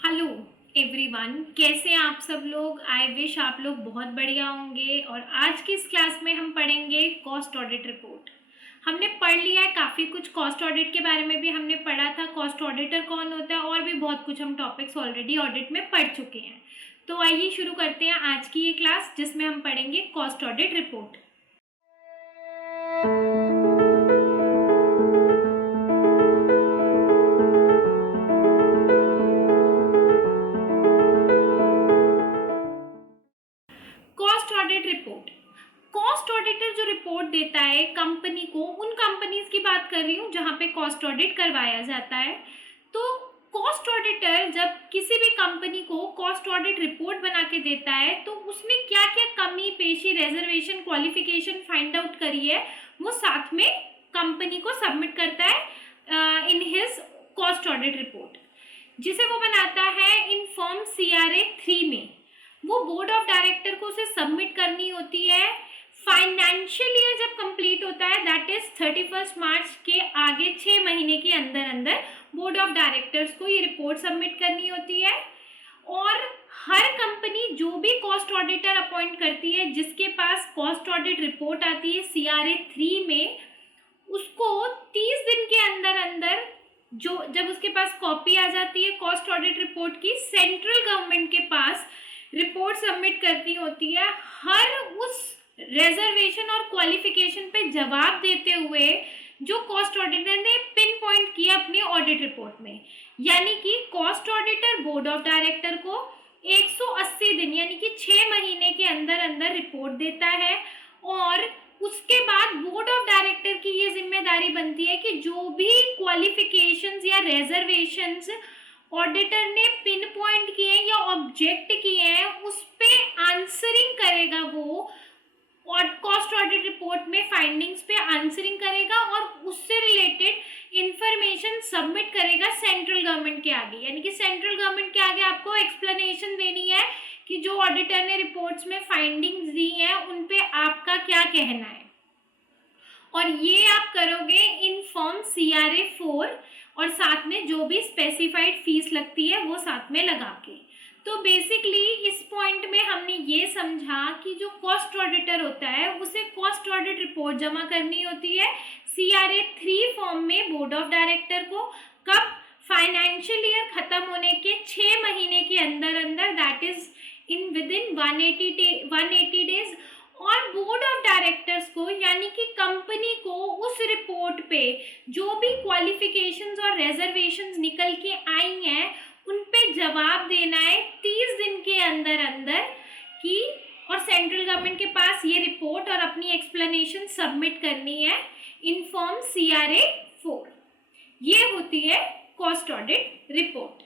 Hello everyone, कैसे हैं आप सब लोग। आई विश आप लोग बहुत बढ़िया होंगे। और आज की इस क्लास में हम पढ़ेंगे कॉस्ट ऑडिट रिपोर्ट। हमने पढ़ लिया है काफ़ी कुछ, कॉस्ट ऑडिट के बारे में भी हमने पढ़ा था, कॉस्ट ऑडिटर कौन होता है और भी बहुत कुछ हम टॉपिक्स ऑलरेडी ऑडिट में पढ़ चुके हैं। तो आइए शुरू करते हैं आज की ये क्लास जिसमें हम पढ़ेंगे cost audit report. Cost audit report, cost auditor जो रिपोर्ट देता है कंपनी को, उन कंपनीज की बात कर रही हूँ जहाँ पे कॉस्ट ऑडिट करवाया जाता है। तो कॉस्ट ऑडिटर जब किसी भी कंपनी को कॉस्ट ऑडिट रिपोर्ट बना के देता है तो उसने क्या क्या कमी पेशी, रेजर्वेशन, क्वालिफिकेशन फाइंड आउट करी है, वो साथ में कंपनी को सबमिट करता है in his cost audit report, जिसे वो बनाता है इन फॉर्म CRA 3 में। वो बोर्ड ऑफ डायरेक्टर को उसे सबमिट करनी होती है। फाइनेंशियल ईयर जब कंप्लीट होता है, दैट इज 31 मार्च के आगे 6 महीने के अंदर अंदर बोर्ड ऑफ डायरेक्टर्स को ये रिपोर्ट सबमिट करनी होती है। और हर कंपनी जो भी कॉस्ट ऑडिटर अपॉइंट करती है, जिसके पास कॉस्ट ऑडिट रिपोर्ट आती है CRA 3 में, उसको 30 दिन के अंदर अंदर जो जब उसके पास कॉपी आ जाती है कॉस्ट ऑडिट रिपोर्ट की, सेंट्रल गवर्नमेंट के पास रिपोर्ट सबमिट करनी होती है, हर उस रिजर्वेशन और क्वालिफिकेशन पे जवाब देते हुए जो कॉस्ट ऑडिटर ने पिन पॉइंट किया अपनी ऑडिट रिपोर्ट में। यानी कि cost auditor board of director को 180 दिन यानी कि 6 महीने के अंदर अंदर रिपोर्ट देता है। और उसके बाद बोर्ड ऑफ डायरेक्टर की ये जिम्मेदारी बनती है कि जो भी क्वालिफिकेशंस या रेजर्वेशंस ऑडिटर ने पिन पॉइंट किए या ऑब्जेक्ट किए हैं, उस पे आंसरिंग करेगा वो, और कॉस्ट ऑडिट रिपोर्ट में फाइंडिंग्स पे आंसरिंग करेगा और उससे रिलेटेड इंफॉर्मेशन सबमिट करेगा सेंट्रल गवर्नमेंट के आगे। यानी कि सेंट्रल गवर्नमेंट के आगे आपको एक्सप्लेनेशन देनी है कि जो ऑडिटर ने रिपोर्ट्स में फाइंडिंग्स दी हैं उन पे आपका क्या कहना है। और ये आप करोगे इन फॉर्म CRA 4, और साथ में जो भी स्पेसिफाइड फीस लगती है वो साथ में लगा के। तो बेसिकली इस पॉइंट में हमने ये समझा कि जो कॉस्ट ऑडिटर होता है उसे कॉस्ट ऑडिट रिपोर्ट जमा करनी होती है CRA 3 फॉर्म में बोर्ड ऑफ डायरेक्टर को, कब? फाइनेंशियल ईयर खत्म होने के 6 महीने के अंदर अंदर, that is in with in 180 days. और बोर्ड ऑफ डायरेक्टर्स को यानी कि कंपनी को उस रिपोर्ट पे जो भी क्वालिफिकेशंस और रेजर्वेशंस निकल के आई हैं उन पे जवाब देना है 30 दिन के अंदर अंदर की, और सेंट्रल गवर्नमेंट के पास ये रिपोर्ट और अपनी एक्सप्लेनेशन सबमिट करनी है इन फॉर्म CRA 4। ये होती है कॉस्ट ऑडिट रिपोर्ट।